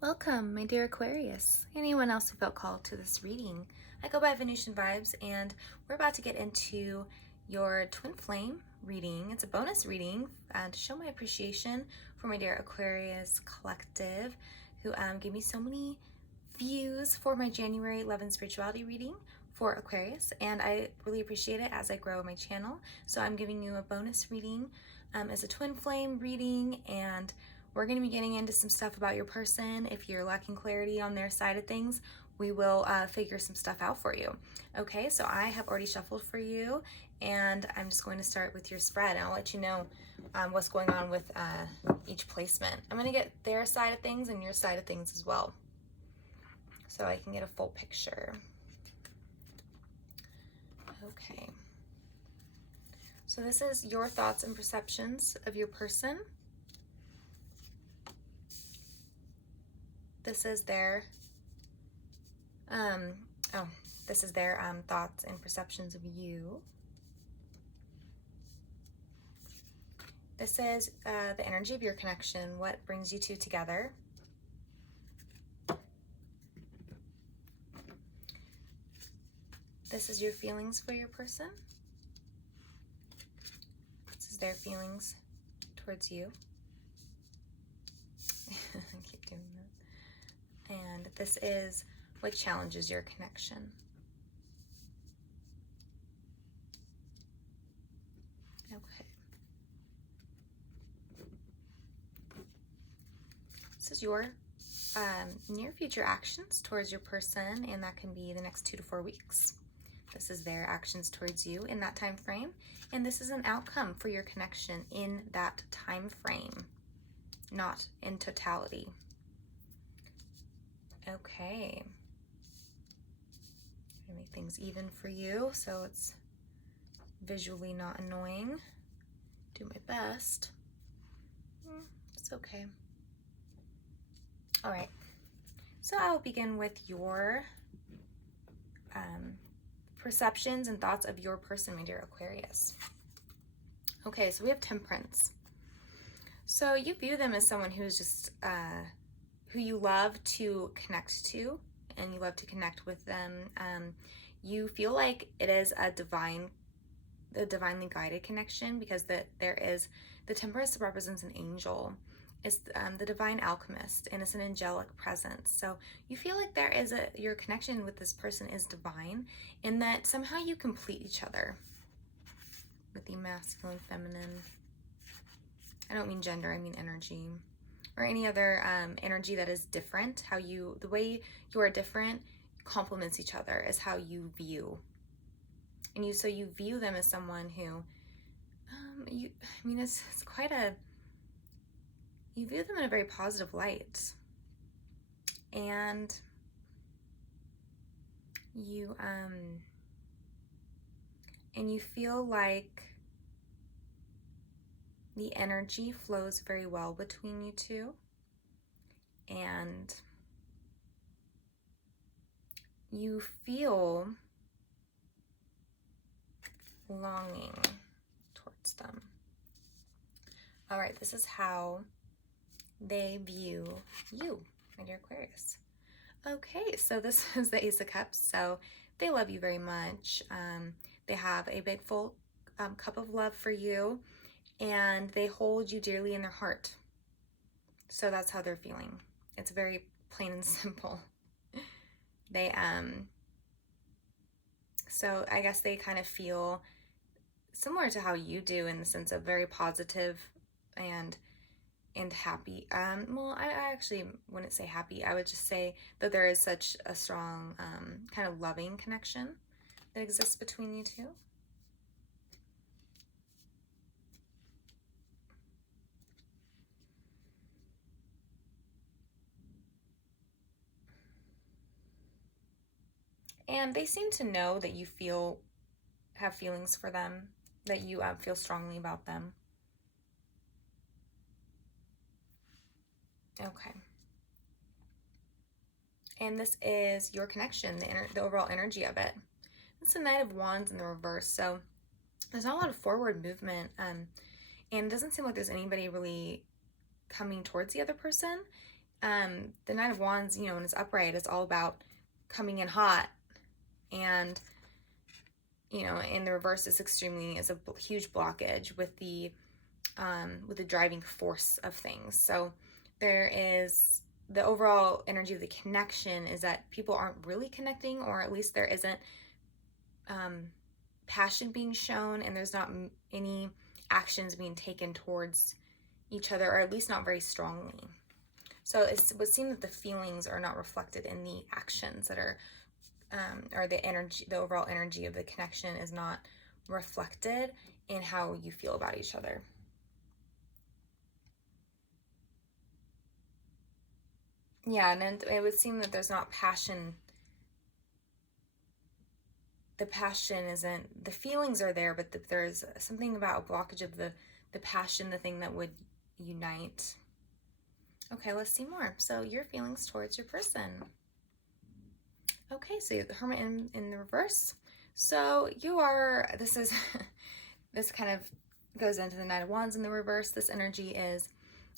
Welcome, my dear Aquarius. Anyone else who felt called to this reading. I go by Venusian Vibes, and we're about to get into your twin flame reading. It's a bonus reading to show my appreciation for my dear Aquarius collective who gave me so many views for my January Love and Spirituality reading for Aquarius, and I really appreciate it as I grow my channel. So I'm giving you a bonus reading as a twin flame reading, and we're going to be getting into some stuff about your person. If you're lacking clarity on their side of things, we will figure some stuff out for you. Okay, so I have already shuffled for you, and I'm just going to start with your spread, and I'll let you know what's going on with each placement. I'm going to get their side of things and your side of things as well, so I can get a full picture. Okay. So this is your thoughts and perceptions of your person. This is their thoughts and perceptions of you. This is the energy of your connection, what brings you two together. This is your feelings for your person. This is their feelings towards you. I keep doing that. And this is what challenges your connection. Okay. This is your near future actions towards your person, and that can be the next 2 to 4 weeks. This is their actions towards you in that time frame, and this is an outcome for your connection in that time frame, not in totality. Okay. I'm gonna make things even for you so it's visually not annoying. Do my best. It's okay. All right. So I will begin with your perceptions and thoughts of your person, my dear Aquarius. Okay, so we have Temperance. So you view them as someone who's just who you love to connect to, and you love to connect with them. You feel like it is a divinely guided connection, because the Temperance represents an angel. It's the divine alchemist, and it's an angelic presence. So you feel like your connection with this person is divine, in that somehow you complete each other with the masculine, feminine. I don't mean gender, I mean energy, or any other energy that is different. The way you are different complements each other is how you view. And so you view them as someone who, you view them in a very positive light. And you feel like the energy flows very well between you two, and you feel longing towards them. All right, this is how they view you, my dear Aquarius. Okay, so this is the Ace of Cups. So they love you very much. They have a big full cup of love for you, and they hold you dearly in their heart. So that's how they're feeling. It's very plain and simple. They so I guess they kind of feel similar to how you do, in the sense of very positive and happy. Well, I actually wouldn't say happy. I would just say that there is such a strong kind of loving connection that exists between you two. And they seem to know that you have feelings for them, that you feel strongly about them. Okay. And this is your connection, the overall energy of it. It's the Knight of Wands in the reverse, so there's not a lot of forward movement, and it doesn't seem like there's anybody really coming towards the other person. The Knight of Wands, when it's upright, it's all about coming in hot, and in the reverse is a huge blockage with the driving force of things. So there is the overall energy of the connection is that people aren't really connecting, or at least there isn't passion being shown, and there's not any actions being taken towards each other, or at least not very strongly. So it would seem that the feelings are not reflected in the actions that are, or the energy, the overall energy of the connection is not reflected in how you feel about each other. Yeah, and it would seem that there's not passion. The passion isn't, the feelings are there, but there's something about a blockage of the passion, the thing that would unite. Okay, let's see more. So your feelings towards your person. Okay, so the Hermit in the reverse. So you are, this kind of goes into the Knight of Wands in the reverse. This energy is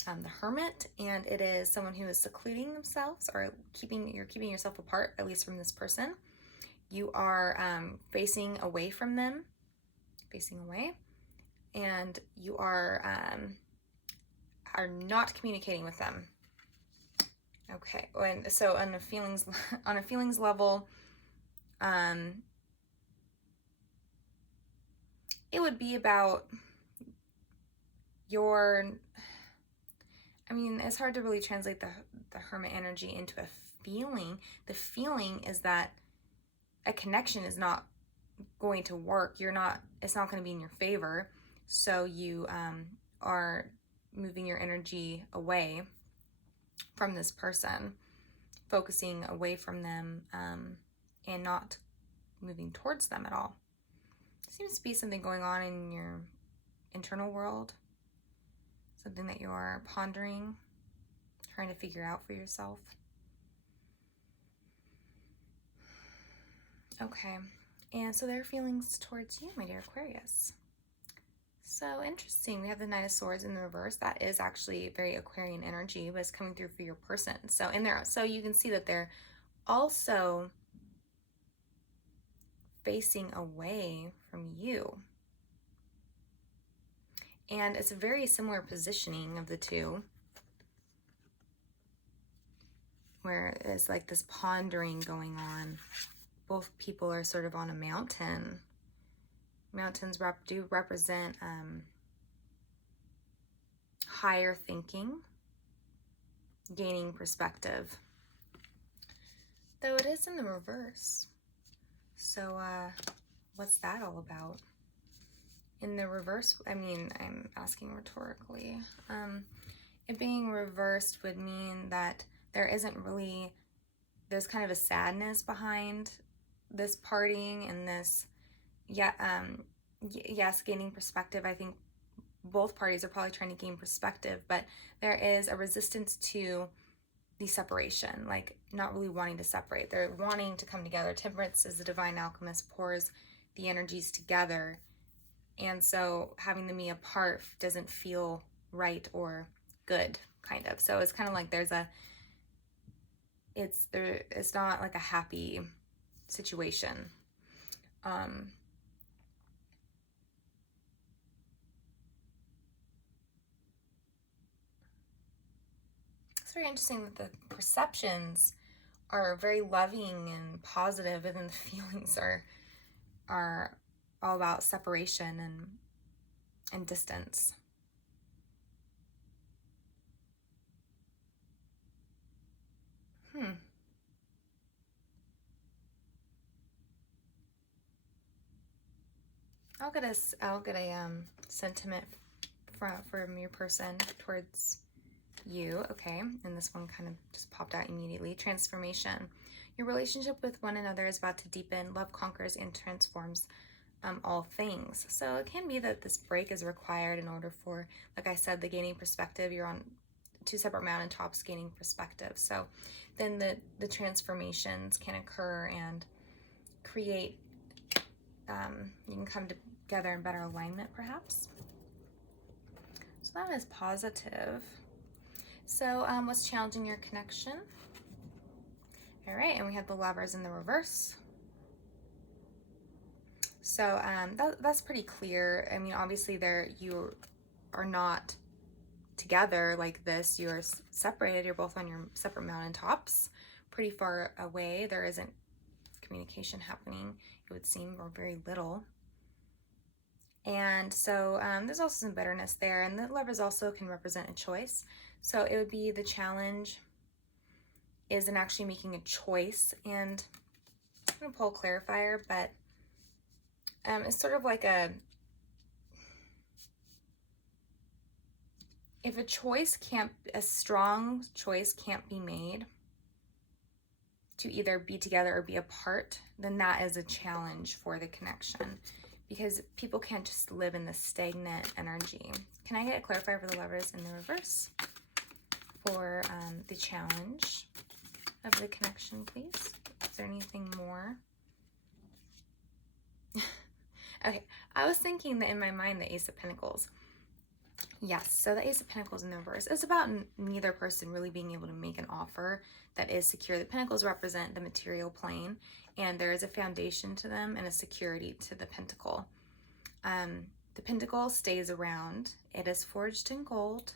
the Hermit, and it is someone who is secluding themselves, or you're keeping yourself apart, at least from this person. You are facing away from them, and you are not communicating with them. Okay, and so on a feelings level, it would be about it's hard to really translate the Hermit energy into a feeling. The feeling is that a connection is not going to work. It's not going to be in your favor. So you are moving your energy away from this person, focusing away from them, and not moving towards them at all. Seems to be something going on in your internal world, something that you're pondering, trying to figure out for yourself. Okay, and so their feelings towards you, my dear Aquarius. So interesting. We have the Knight of Swords in the reverse. That is actually very Aquarian energy, but it's coming through for your person. So you can see that they're also facing away from you. And it's a very similar positioning of the two, where it's like this pondering going on. Both people are sort of on a mountain. Mountains do represent higher thinking, gaining perspective. Though it is in the reverse. So what's that all about? In the reverse, I'm asking rhetorically. It being reversed would mean that there's kind of a sadness behind this parting and this, yes, gaining perspective. I think both parties are probably trying to gain perspective, but there is a resistance to the separation, like not really wanting to separate. They're wanting to come together. Temperance, as the divine alchemist, pours the energies together, and so having them be apart doesn't feel right or good, kind of. So it's kind of like it's not like a happy situation. It's very interesting that the perceptions are very loving and positive, and then the feelings are all about separation and distance. I'll get a sentiment from your person towards you. Okay, and this one kind of just popped out immediately. Transformation. Your relationship with one another is about to deepen. Love conquers and transforms all things. So it can be that this break is required in order for, like I said, the gaining perspective. You're on two separate mountaintops gaining perspective. So then the transformations can occur and create, you can come together in better alignment, perhaps. So that is positive. So what's challenging your connection? All right, and we have the Lovers in the reverse. So that's pretty clear. I mean, obviously you are not together like this. You're separated. You're both on your separate mountaintops, pretty far away. There isn't communication happening, it would seem, or very little. And so there's also some bitterness there. And the Lovers also can represent a choice. So it would be the challenge is in actually making a choice. And I'm going to pull a clarifier, but it's sort of like if a strong choice can't be made to either be together or be apart, then that is a challenge for the connection, because people can't just live in this stagnant energy. Can I get a clarifier for the Lovers in the reverse for the challenge of the connection, please? Is there anything more? Okay, I was thinking that in my mind, the Ace of Pentacles. Yes, so the Ace of Pentacles in the reverse is about neither person really being able to make an offer that is secure. The Pentacles represent the material plane, and there is a foundation to them and a security to the Pentacle. The Pentacle stays around. It is forged in gold,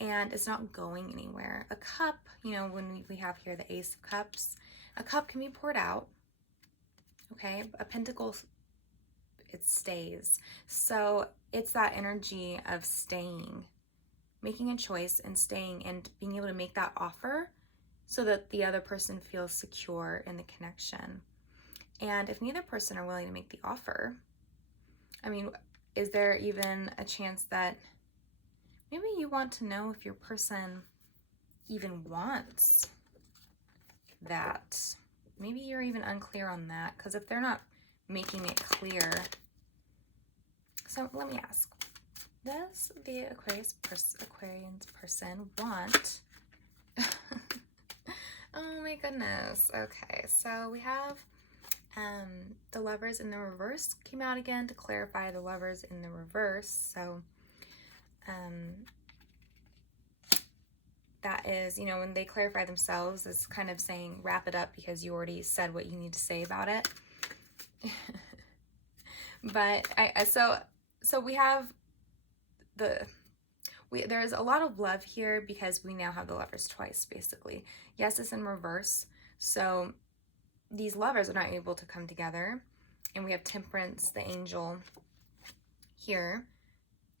and it's not going anywhere. A cup, you know, when we have here the Ace of Cups, a cup can be poured out, okay? A Pentacle, it stays. So it's that energy of staying, making a choice and staying and being able to make that offer so that the other person feels secure in the connection. And if neither person are willing to make the offer, I mean, is there even a chance that maybe you want to know if your person even wants that? Maybe you're even unclear on that, because if they're not making it clear. So let me ask, does the Aquarian person want? Oh my goodness. Okay, so we have the Lovers in the reverse came out again to clarify the Lovers in the reverse. So that is, you know, when they clarify themselves, it's kind of saying wrap it up because you already said what you need to say about it. But so we have there's a lot of love here because we now have the Lovers twice, basically. Yes, it's in reverse. So these lovers are not able to come together. And we have Temperance, the angel, here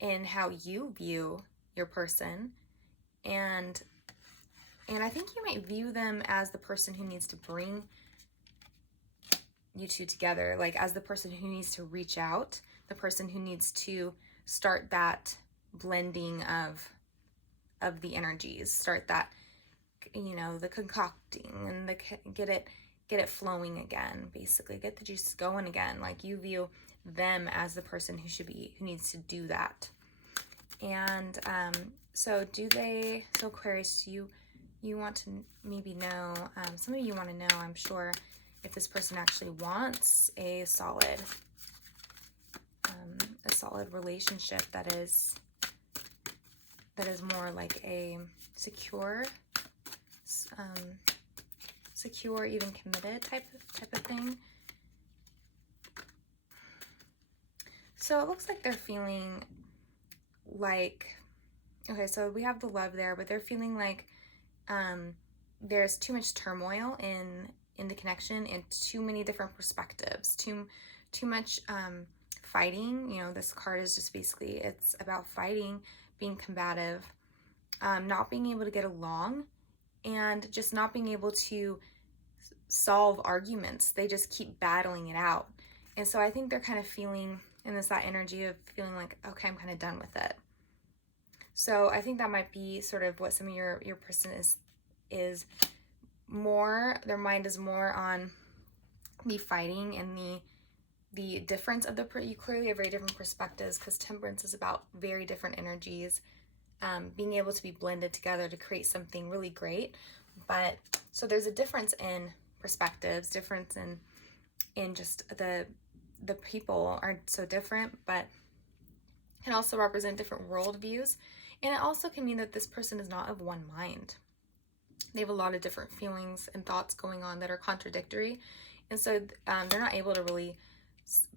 in how you view your person. And I think you might view them as the person who needs to bring you two together, like as the person who needs to reach out, the person who needs to start that blending of the energies, start that, you know, the concocting and the get it flowing again, basically get the juices going again. Like you view them as the person who needs to do that. And so Aquarius, you want to maybe know, some of you want to know, I'm sure, if this person actually wants a solid relationship that is more like a secure, even committed type of thing. So it looks like they're feeling like, okay, so we have the love there, but they're feeling like there's too much turmoil in the connection and too many different perspectives, too much fighting. You know, this card is just basically, it's about fighting, being combative, not being able to get along, and just not being able to solve arguments. They just keep battling it out. And so I think they're kind of feeling, and it's that energy of feeling like, okay, I'm kind of done with it. So I think that might be sort of what some of your person is more, their mind is more on the fighting and the difference of you clearly have very different perspectives, because Temperance is about very different energies, being able to be blended together to create something really great. But so there's a difference in perspectives, difference in just the people are so different, but can also represent different worldviews. And it also can mean that this person is not of one mind. They have a lot of different feelings and thoughts going on that are contradictory. And so they're not able to really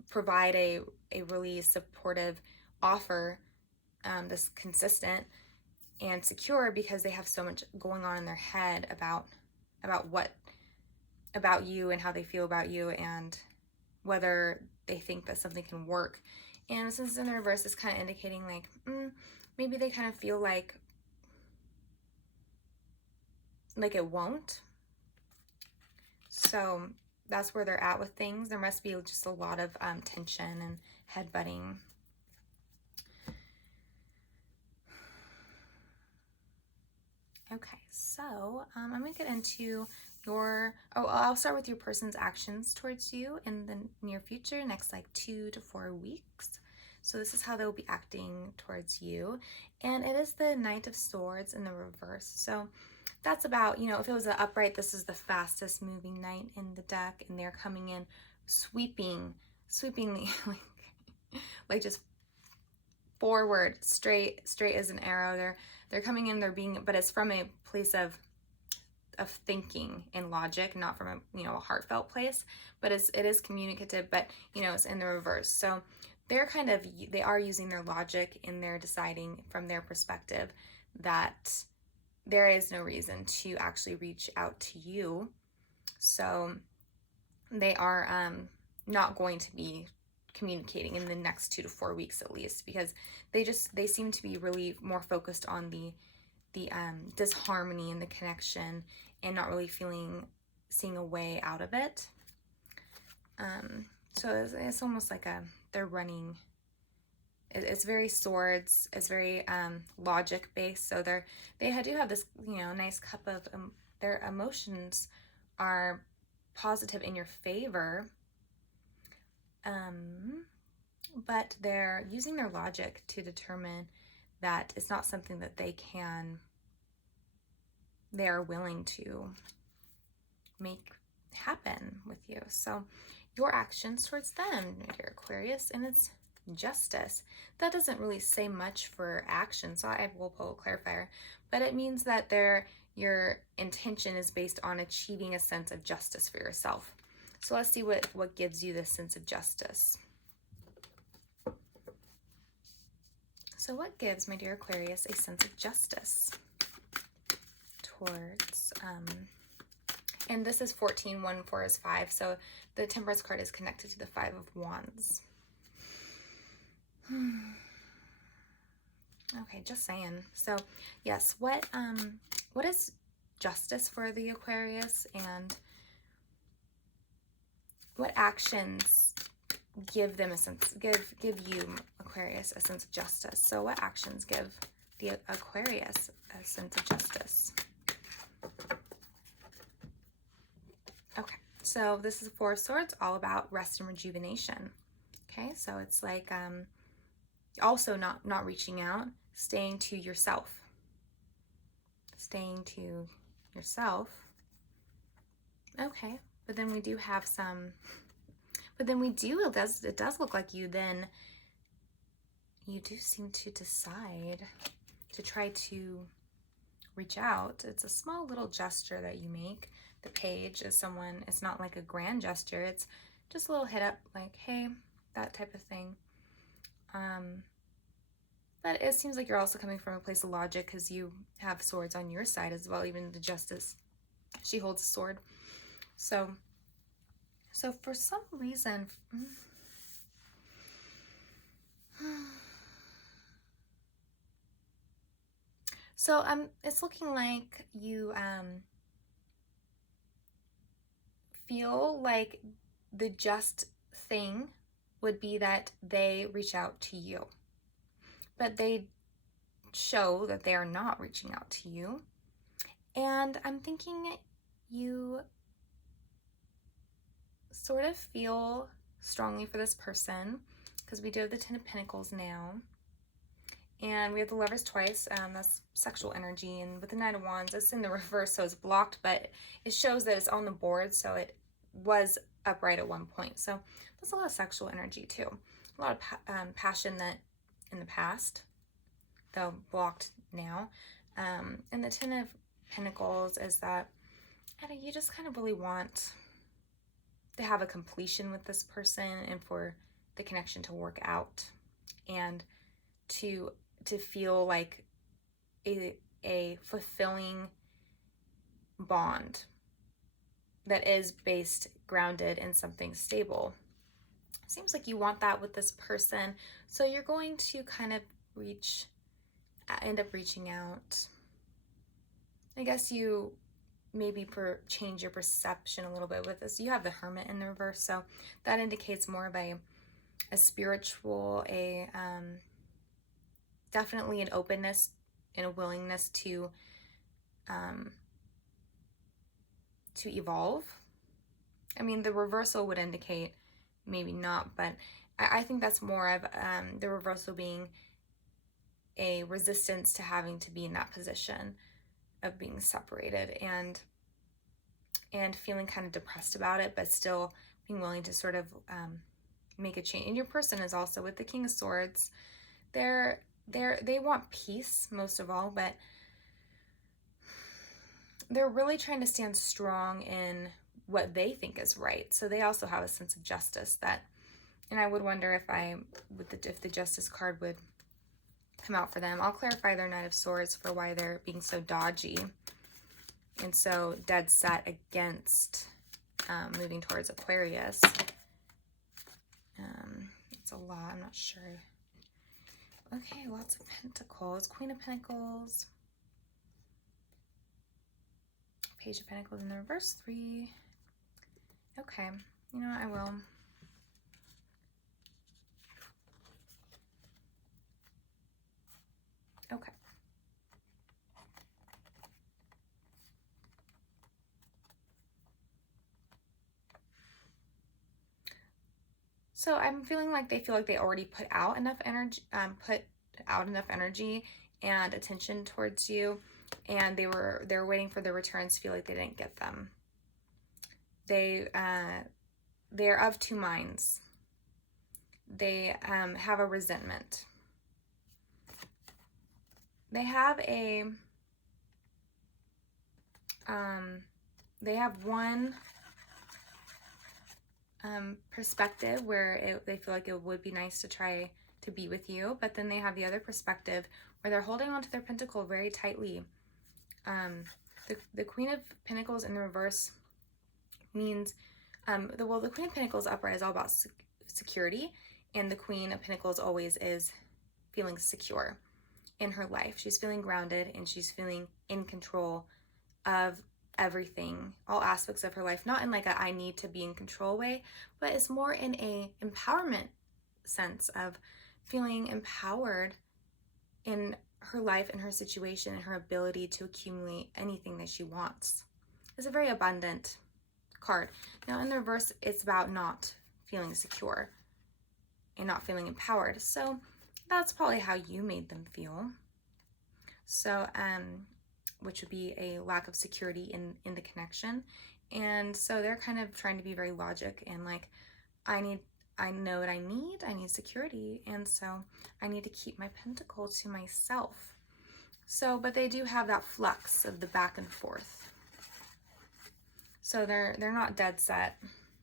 provide a really supportive offer that's consistent and secure, because they have so much going on in their head about you and how they feel about you and whether they think that something can work. And since it's in the reverse, it's kind of indicating like maybe they kind of feel like it won't. So that's where they're at with things. There must be just a lot of tension and headbutting. Okay, so I'm going to get into I'll start with your person's actions towards you in the near future, next like 2 to 4 weeks. So this is how they'll be acting towards you. And it is the Knight of Swords in the reverse. So that's about, if it was an upright, this is the fastest moving knight in the deck, and they're coming in sweeping the, like just forward, straight as an arrow. They're coming in, but it's from a place of thinking and logic, not from a heartfelt place, but it is communicative, but it's in the reverse. So they are using their logic in their deciding from their perspective that there is no reason to actually reach out to you. So they are not going to be communicating in the next 2 to 4 weeks at least, because they seem to be really more focused on the disharmony and the connection, and not really seeing a way out of it. So it's almost like they're running. It's very swords. It's very logic based. So they do have this nice cup of their emotions are positive in your favor. But they're using their logic to determine that it's not something that they are willing to make happen with you. So your actions towards them, dear Aquarius, and it's justice. That doesn't really say much for action, so I will pull a clarifier, but it means that your intention is based on achieving a sense of justice for yourself. So let's see what gives you this sense of justice. So what gives, my dear Aquarius, a sense of justice towards, and this is 14, 1, 4 is 5, so the Temperance card is connected to the 5 of Wands. Okay, just saying. So yes, what is justice for the Aquarius, and what actions give them a sense, give you, Aquarius, a sense of justice? So what actions give the Aquarius a sense of justice? Okay, so this is 4 of Swords, all about rest and rejuvenation. Okay, so it's like also not reaching out, staying to yourself. Staying to yourself. Okay, but then we do have some, it does look like you do seem to decide to try to reach out. It's a small little gesture that you make. The Page is it's not like a grand gesture, it's just a little hit up, like, hey, that type of thing. But it seems like you're also coming from a place of logic, because you have swords on your side as well. Even the Justice, she holds a sword. So for some reason, so it's looking like you feel like the just thing would be that they reach out to you, but they show that they are not reaching out to you. And I'm thinking you sort of feel strongly for this person, because we do have the 10 of Pentacles now, and we have the Lovers twice. That's sexual energy, and with the 9 of Wands, it's in the reverse, so it's blocked, but it shows that it's on the board, so it was upright at one point. So there's a lot of sexual energy too, a lot of passion that in the past. though blocked now. And the Ten of Pentacles is that, I don't know, you just kind of really want to have a completion with this person and for the connection to work out and to feel like a fulfilling bond that is based, grounded in something stable. Seems like you want that with this person, so you're going to kind of end up reaching out. I guess you maybe change your perception a little bit with this. You have the Hermit in the reverse, so that indicates more of a spiritual, definitely an openness and a willingness to evolve. I mean, the reversal would indicate maybe not, but I think that's more of the reversal being a resistance to having to be in that position of being separated and feeling kind of depressed about it, but still being willing to sort of make a change. And your person is also with the King of Swords. They want peace most of all, but they're really trying to stand strong in what they think is right. So they also have a sense of justice and I would wonder if the Justice card would come out for them. I'll clarify their Knight of Swords for why they're being so dodgy and so dead set against moving towards Aquarius. It's a lot, I'm not sure. Okay, lots of Pentacles, Queen of Pentacles, Page of Pentacles in the reverse, 3. Okay, you know what, I will. Okay. So I'm feeling like they feel like they already put out enough energy, and attention towards you, and they're waiting for the returns, feel like they didn't get them. They're of two minds. They have a resentment. They have one perspective where they feel like it would be nice to try to be with you, but then they have the other perspective where they're holding onto their pentacle very tightly. The Queen of Pentacles in the reverse means, the Queen of Pentacles upright is all about security, and the Queen of Pentacles always is feeling secure in her life. She's feeling grounded and she's feeling in control of everything, all aspects of her life, not in like a I need to be in control way, but it's more in a empowerment sense of feeling empowered in her life and her situation and her ability to accumulate anything that she wants. It's a very abundant card. Now in the reverse, it's about not feeling secure and not feeling empowered. So that's probably how you made them feel. So, which would be a lack of security in the connection. And so they're kind of trying to be very logic and like, I know what I need security, and so I need to keep my pentacle to myself. So, but they do have that flux of the back and forth. So they're not dead set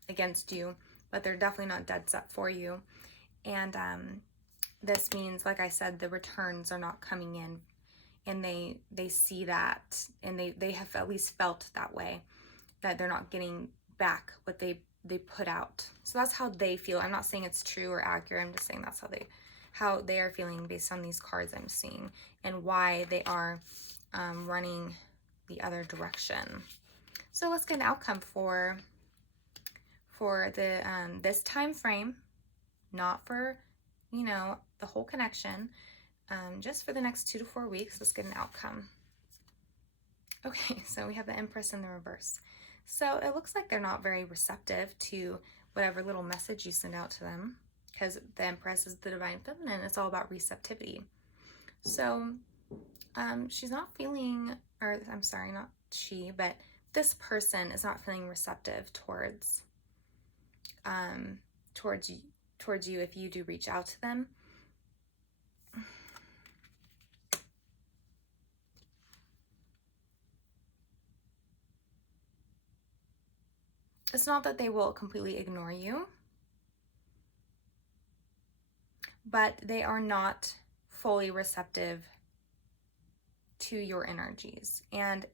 against you, but they're definitely not dead set for you. And this means, like I said, the returns are not coming in, and they see that, and they have at least felt that way, that they're not getting back what they put out. So that's how they feel. I'm not saying it's true or accurate. I'm just saying that's how they are feeling based on these cards I'm seeing, and why they are running the other direction. So let's get an outcome for the this time frame, not for, you know, the whole connection, just for the next 2 to 4 weeks. Let's get an outcome. Okay, so we have the Empress in the reverse. So it looks like they're not very receptive to whatever little message you send out to them, because the Empress is the divine feminine. It's all about receptivity. So she's not feeling, or I'm sorry, not she, but this person is not feeling receptive towards you if you do reach out to them. It's not that they will completely ignore you, but they are not fully receptive to your energies. And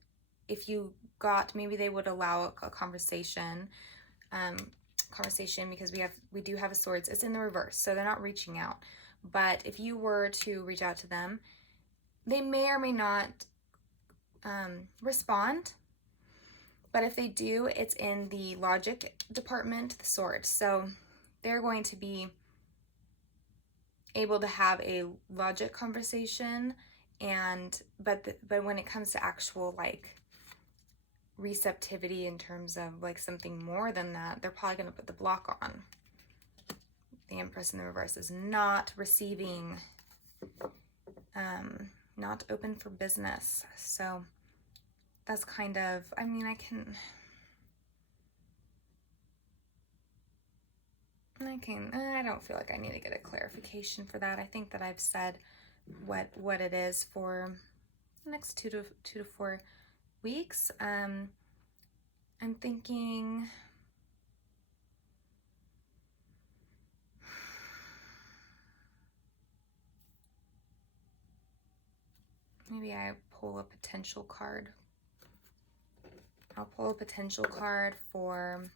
if you got, maybe they would allow a conversation, because we do have a swords. It's in the reverse, so they're not reaching out. But if you were to reach out to them, they may or may not respond. But if they do, it's in the logic department, the swords. So they're going to be able to have a logic conversation, but when it comes to actual like receptivity in terms of like something more than that, they're probably going to put the block on. The Empress in the reverse is not receiving, not open for business. So that's kind of, I mean, I don't feel like I need to get a clarification for that. I think that I've said what it is for the next 2 to 4 weeks. I'm thinking maybe I pull a potential card. I'll pull a potential card for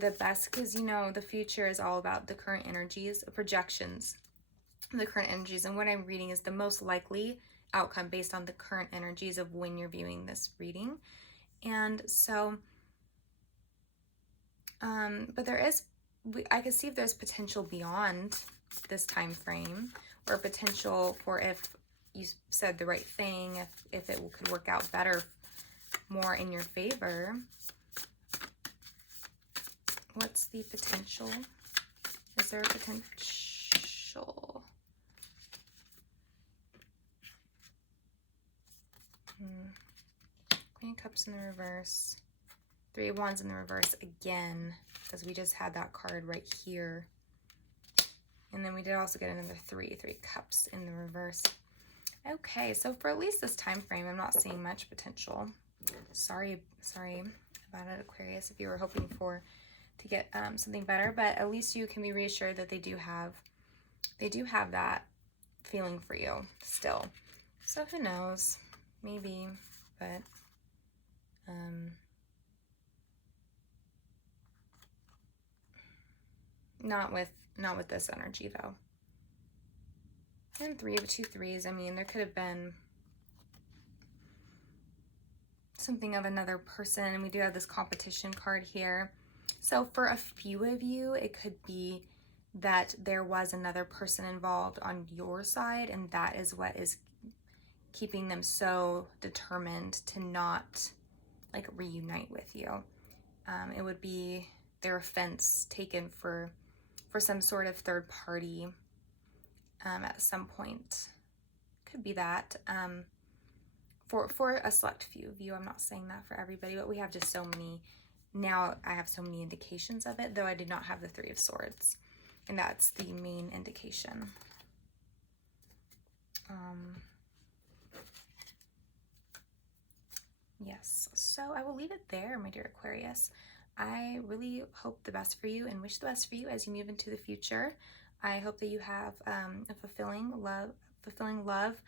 the best, because you know the future is all about the current energies, projections, the current energies, and what I'm reading is the most likely outcome based on the current energies of when you're viewing this reading. And so but I could see if there's potential beyond this time frame, or potential for if you said the right thing, if it could work out better, more in your favor. What's the potential? Is there a potential? Queen of Cups in the reverse. Three of Wands in the reverse again, because we just had that card right here. And then we did also get another three cups in the reverse. Okay, so for at least this time frame, I'm not seeing much potential. Sorry about it, Aquarius, if you were hoping to get something better, but at least you can be reassured that they do have that feeling for you still. So who knows, maybe, but not with this energy though. And 3 of 2 threes. I mean, there could have been something of another person, and we do have this competition card here. So for a few of you, it could be that there was another person involved on your side, and that is what is keeping them so determined to not like reunite with you. It would be their offense taken for some sort of third party at some point. Could be that. For a select few of you. I'm not saying that for everybody, but we have just so many. Now I have so many indications of it, though I did not have the 3 of Swords. And that's the main indication. Yes, so I will leave it there, my dear Aquarius. I really hope the best for you and wish the best for you as you move into the future. I hope that you have a fulfilling love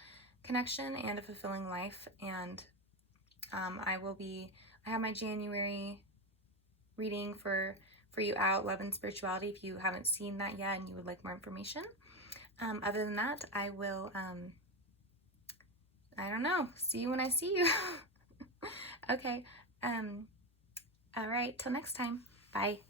connection and a fulfilling life. And I have my January reading for you out, Love and Spirituality, if you haven't seen that yet and you would like more information. Other than that, I will, I don't know, see you when I see you. Okay. All right, till next time. Bye.